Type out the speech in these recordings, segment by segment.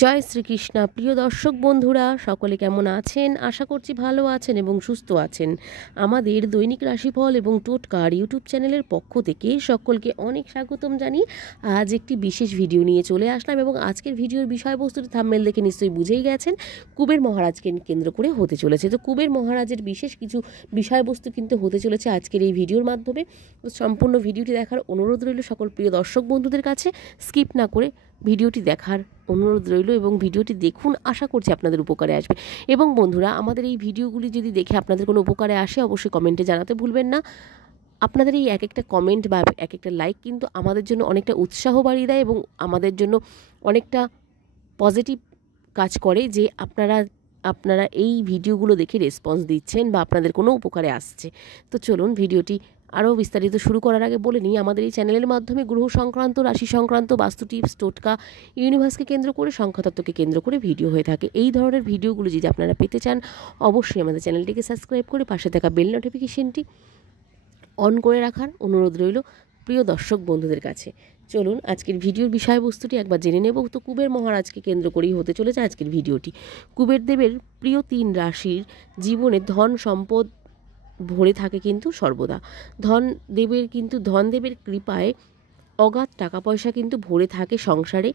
জয় শ্রীকৃষ্ণ। প্রিয় দর্শক বন্ধুরা, সকলে কেমন আছেন? আশা করছি ভালো আছেন এবং সুস্থ আছেন। আমাদের দৈনিক রাশিফল এবং টোটকার ইউটিউব চ্যানেলের পক্ষ থেকে সকলকে অনেক স্বাগতম জানিয়ে আজ একটি বিশেষ ভিডিও নিয়ে চলে আসলাম এবং আজকের ভিডিওর বিষয়বস্তুটি থাম্বনেল দেখে নিশ্চয়ই বুঝেই গেছেন, কুবের মহারাজকে কেন্দ্র করে হতে চলেছে। তো কুবের মহারাজের বিশেষ কিছু বিষয়বস্তু কিন্তু হতে চলেছে আজকের এই ভিডিওর মাধ্যমে। তো সম্পূর্ণ ভিডিওটি দেখার অনুরোধ রইল সকল প্রিয় দর্শক বন্ধুদের কাছে। স্কিপ না করে ভিডিওটি দেখার অনুরোধ রইল এবং ভিডিওটি দেখুন, আশা করছি আপনাদের উপকারে আসবে। এবং বন্ধুরা, আমাদের এই ভিডিওগুলি যদি দেখে আপনাদের কোনো উপকারে আসে অবশ্যই কমেন্টে জানাতে ভুলবেন না। আপনাদের এই এক একটা কমেন্ট বা এক একটা লাইক কিন্তু আমাদের জন্য অনেকটা উৎসাহ বাড়িয়ে দেয় এবং আমাদের জন্য অনেকটা পজিটিভ কাজ করে যে আপনারা এই ভিডিওগুলো দেখে রেসপন্স দিচ্ছেন বা আপনাদের কোনো উপকারে আসছে। তো চলুন ভিডিওটি আরও বিস্তারিত শুরু করার আগে বলে নিই, আমাদের এই চ্যানেলের মাধ্যমে গ্রহ সংক্রান্ত, রাশি সংক্রান্ত, বাস্তু টিপস, টোটকা, ইউনিভার্সকে কেন্দ্র করে, সংখ্যাতত্ত্বকে কেন্দ্র করে ভিডিও হয়ে থাকে। এই ধরনের ভিডিওগুলো যদি আপনারা পেতে চান অবশ্যই আমাদের চ্যানেলটিকে সাবস্ক্রাইব করে পাশে থাকা বেল নোটিফিকেশনটি অন করে রাখার অনুরোধ রইল প্রিয় দর্শক বন্ধুদের কাছে। চলুন আজকের ভিডিওর বিষয়বস্তুটি একবার জেনে নেব। তো কুবের মহারাজকে কেন্দ্র করেই হতে চলেছে আজকের ভিডিওটি। কুবের দেবের প্রিয় 3 রাশির জীবনে ধন সম্পদ ভরে থাকে কিন্তু সর্বদা। ধনদেবের কৃপায় অগাধ টাকা পয়সা কিন্তু ভরে থাকে সংসারে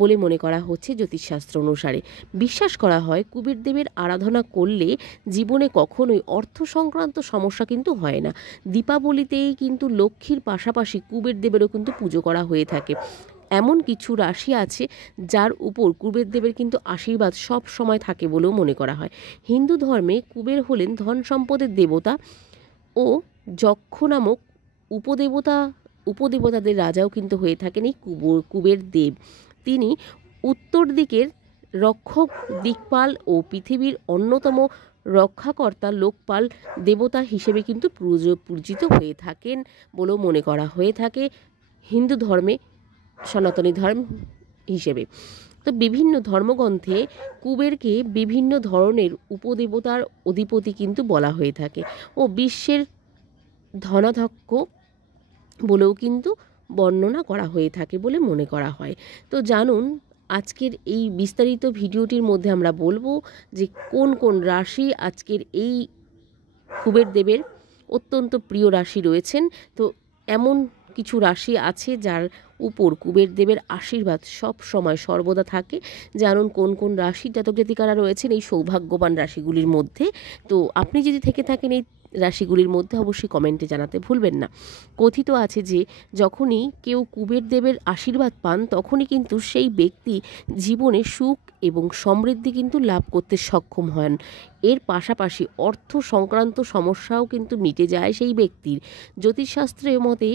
বলে মনে করা হচ্ছে জ্যোতিষশাস্ত্র অনুসারে। বিশ্বাস করা হয় কুবের দেবের আরাধনা করলে জীবনে কখনোই অর্থ সংক্রান্ত সমস্যা কিন্তু হয় না। দীপাবলিতেই কিন্তু লক্ষ্মীর পাশাপাশি কুবের দেবেরও কিন্তু পুজো করা হয়ে থাকে। এমন কিছু রাশি আছে যার উপর কুবের দেবের কিন্তু আশীর্বাদ সব সময় থাকে বলেও মনে করা হয়। হিন্দু ধর্মে কুবের হলেন ধন সম্পদের দেবতা ও যক্ষ নামক উপদেবতাদের রাজাও কিন্তু হয়ে থাকেন এই কুবের দেব। তিনি উত্তর দিকের রক্ষক দিকপাল ও পৃথিবীর অন্যতম রক্ষাকর্তা লোকপাল দেবতা হিসেবে কিন্তু পূজিত হয়ে থাকেন বলেও মনে করা হয়ে থাকে হিন্দু ধর্মে, সনাতনী ধর্ম হিসেবে। তো বিভিন্ন ধর্মগ্রন্থে কুবেরকে বিভিন্ন ধরনের উপদেবতার অধিপতি কিন্তু বলা হয়ে থাকে ও বিশ্বের ধনাধ্যক্ষ বলেও কিন্তু বর্ণনা করা হয়ে থাকে বলে মনে করা হয়। তো জানুন আজকের এই বিস্তারিত ভিডিওটির মধ্যে আমরা বলবো যে কোন কোন রাশি আজকের এই কুবের দেবের অত্যন্ত প্রিয় রাশি রয়েছেন। তো এমন কিছু রাশি আছে যার উপর কুবের দেবের আশীর্বাদ সব সময় সর্বদা থাকে। জানুন কোন কোন রাশির জাতক জাতিকারা রয়েছেন এই সৌভাগ্যবান রাশিগুলির মধ্যে। তো আপনি যদি থেকে থাকেন এই রাশিগুলির মধ্যে অবশ্যই কমেন্টে জানাতে ভুলবেন না। কথিত আছে যে যখনই কেউ কুবের দেবের আশীর্বাদ পান তখনই কিন্তু সেই ব্যক্তি জীবনে সুখ এবং সমৃদ্ধি কিন্তু লাভ করতে সক্ষম হন। এর পাশাপাশি অর্থ সংক্রান্ত সমস্যাও কিন্তু মিটে যায় সেই ব্যক্তির। জ্যোতিষশাস্ত্রের মতে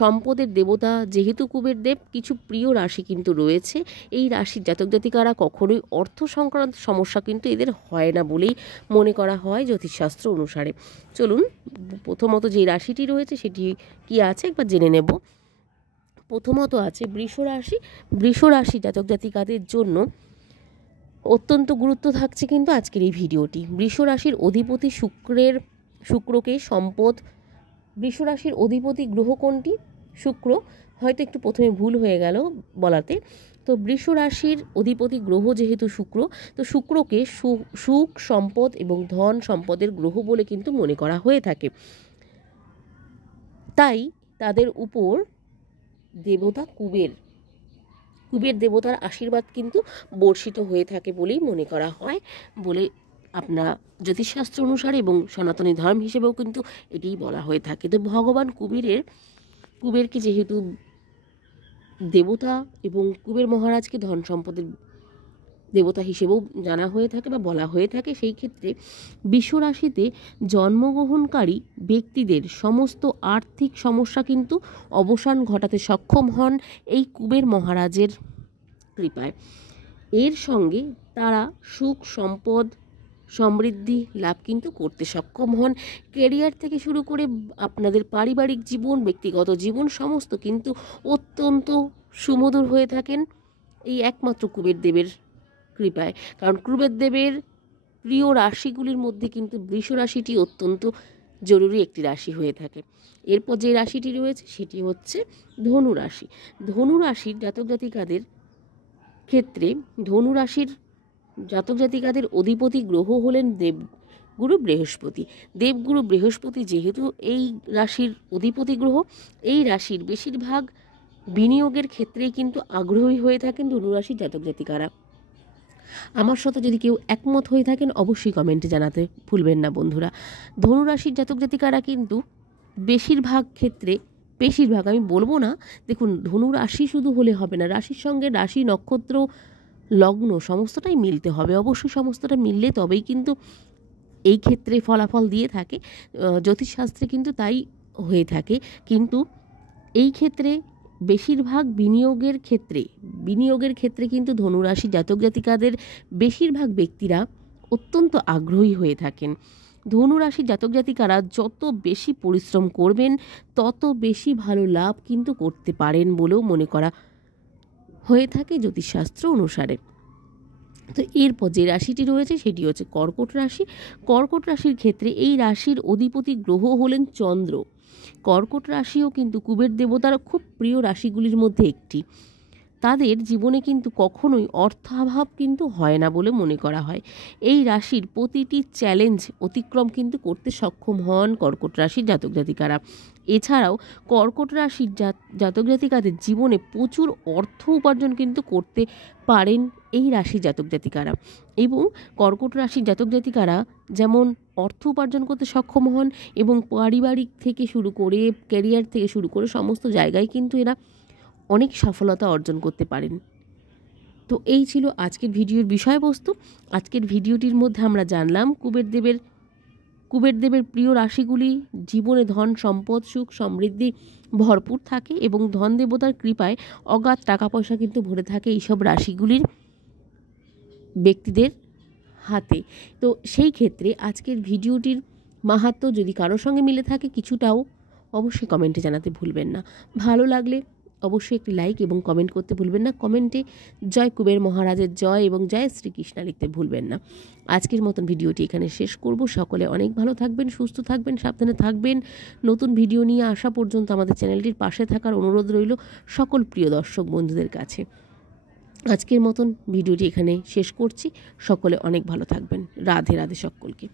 সম্পদের দেবতা যেহেতু কুবের দেব, কিছু প্রিয় রাশি কিন্তু রয়েছে। এই রাশির জাতক জাতিকারা কখনোই অর্থ সংক্রান্ত সমস্যা কিন্তু এদের হয় না বলেই মনে করা হয় জ্যোতিষশাস্ত্র অনুসারে। চলুন প্রথমত যে রাশিটি রয়েছে সেটি কি আছে একবার জেনে নেব। প্রথমত আছে বৃষ রাশি। বৃষ রাশি জাতক জাতিকাদের জন্য অত্যন্ত গুরুত্ব থাকছে কিন্তু আজকের এই ভিডিওটি। বৃষ রাশির অধিপতি শুক্রকে সম্পদ। বৃষ রাশির অধিপতি গ্রহ কোনটি? শুক্র। হয়তো একটু প্রথমে ভুল হয়ে গেল বলাতে। তো বৃষ রাশির অধিপতি গ্রহ যেহেতু শুক্র, তো শুক্রকে সুখ, সম্পদ এবং ধন সম্পদের গ্রহ বলে কিন্তু মনে করা হয়ে থাকে। তাই তাদের উপর দেবতা কুবের দেবতার আশীর্বাদ কিন্তু বর্ষিত হয়ে থাকে বলেই মনে করা হয় বলে আপনার জ্যোতিষশাস্ত্র অনুসারে এবং সনাতনী ধর্ম হিসেবেও কিন্তু এটিই বলা হয়ে থাকে। তো ভগবান কুবেরকে যেহেতু দেবতা এবং কুবের মহারাজকে ধন সম্পদের দেবতা হিসেবেও জানা হয়ে থাকে বা বলা হয়ে থাকে, সেই ক্ষেত্রে বৃষ রাশিতে জন্মগ্রহণকারী ব্যক্তিদের সমস্ত আর্থিক সমস্যা কিন্তু অবসান ঘটাতে সক্ষম হন এই কুবের মহারাজের কৃপায়। এর সঙ্গে তারা সুখ, সম্পদ, সমৃদ্ধি লাভ কিন্তু করতে সক্ষম হন। কেরিয়ার থেকে শুরু করে আপনাদের পারিবারিক জীবন, ব্যক্তিগত জীবন সমস্ত কিন্তু অত্যন্ত সুমধুর হয়ে থাকেন এই একমাত্র কুবের দেবের কৃপায়। কারণ কুবের দেবের প্রিয় রাশিগুলির মধ্যে কিন্তু বৃষ রাশিটি অত্যন্ত জরুরি একটি রাশি হয়ে থাকে। এরপর যে রাশিটি রয়েছে সেটি হচ্ছে ধনু রাশি। ধনু রাশির জাতক জাতিকাদের ক্ষেত্রে ধনু রাশির জাতক জাতিকাদের অধিপতি গ্রহ হলেন দেবগুরু বৃহস্পতি। দেবগুরু বৃহস্পতি যেহেতু এই রাশির অধিপতি গ্রহ, এই রাশির বেশিরভাগ বিনিয়োগের ক্ষেত্রেই কিন্তু আগ্রহী হয়ে থাকেন ধনুরাশির জাতক জাতিকারা। আমার সাথে যদি কেউ একমত হয়ে থাকেন অবশ্যই কমেন্টে জানাতে ভুলবেন না বন্ধুরা। ধনুরাশির জাতক জাতিকারা কিন্তু বেশিরভাগ ক্ষেত্রে, বেশিরভাগ আমি বলবো না, দেখুন ধনু রাশি শুধু হলে হবে না, রাশির সঙ্গে রাশি, নক্ষত্র, লগ্ন সমস্তটাই মিলতে হবে। অবশ্যই সমস্তটা মিললে তবেই কিন্তু এই ক্ষেত্রে ফলাফল দিয়ে থাকে। জ্যোতিষশাস্ত্রে কিন্তু তাই হয়ে থাকে। কিন্তু এই ক্ষেত্রে বেশিরভাগ বিনিয়োগের ক্ষেত্রে কিন্তু ধনুরাশি জাতক জাতিকাদের বেশিরভাগ ব্যক্তিরা অত্যন্ত আগ্রহী হয়ে থাকেন। ধনুরাশি জাতক জাতিকারা যত বেশি পরিশ্রম করবেন তত বেশি ভালো লাভ কিন্তু করতে পারেন বলেও মনে করা হয়ে থাকে জ্যোতিষশাস্ত্র অনুসারে। তো এরপর যে রাশিটি রয়েছে সেটি হচ্ছে কর্কট রাশি। কর্কট রাশির ক্ষেত্রে এই রাশির অধিপতি গ্রহ হলেন চন্দ্র। কর্কট রাশিও কিন্তু কুবের দেবতার খুব প্রিয় রাশিগুলির মধ্যে একটি। তাদের জীবনে কিন্তু কখনোই অর্থাভাব কিন্তু হয় না বলে মনে করা হয়। এই রাশির প্রতিটি চ্যালেঞ্জ অতিক্রম কিন্তু করতে সক্ষম হন কর্কট রাশির জাতক জাতিকারা। এছাড়াও কর্কট রাশির জাতক জাতিকাদের জীবনে প্রচুর অর্থ উপার্জন কিন্তু করতে পারেন এই রাশির জাতক জাতিকারা। এবং কর্কট রাশির জাতক জাতিকারা যেমন অর্থ উপার্জন করতে সক্ষম হন এবং পারিবারিক থেকে শুরু করে ক্যারিয়ার থেকে শুরু করে সমস্ত জায়গায় কিন্তু এরা অনেক সফলতা অর্জন করতে পারেন। তো এই ছিল আজকের ভিডিওর বিষয়বস্তু। আজকের ভিডিওটির মধ্যে আমরা জানলাম কুবের দেবের প্রিয় রাশিগুলি জীবনে ধন সম্পদ সুখ সমৃদ্ধি ভরপুর থাকে এবং ধন দেবতার কৃপায় অগাধ টাকা পয়সা কিন্তু ভরে থাকে এইসব রাশিগুলির ব্যক্তিদের হাতে। তো সেই ক্ষেত্রে আজকের ভিডিওটির মাহাত্ম্য যদি কারোর সঙ্গে মিলে থাকে কিছুটাও অবশ্যই কমেন্টে জানাতে ভুলবেন না। ভালো লাগলে অবশ্যই একটি লাইক এবং কমেন্ট করতে ভুলবেন না। কমেন্টে জয় কুবের মহারাজের জয় এবং জয় শ্রীকৃষ্ণ লিখতে ভুলবেন না। আজকের মতন ভিডিওটি এখানে শেষ করব। সকলে অনেক ভালো থাকবেন, সুস্থ থাকবেন, সাবধানে থাকবেন। নতুন ভিডিও নিয়ে আসা পর্যন্ত আমাদের চ্যানেলটির পাশে থাকার অনুরোধ রইল সকল প্রিয় দর্শক বন্ধুদের কাছে। আজকের মতন ভিডিওটি এখানে শেষ করছি। সকলে অনেক ভালো থাকবেন। রাধে রাধে সকলকে।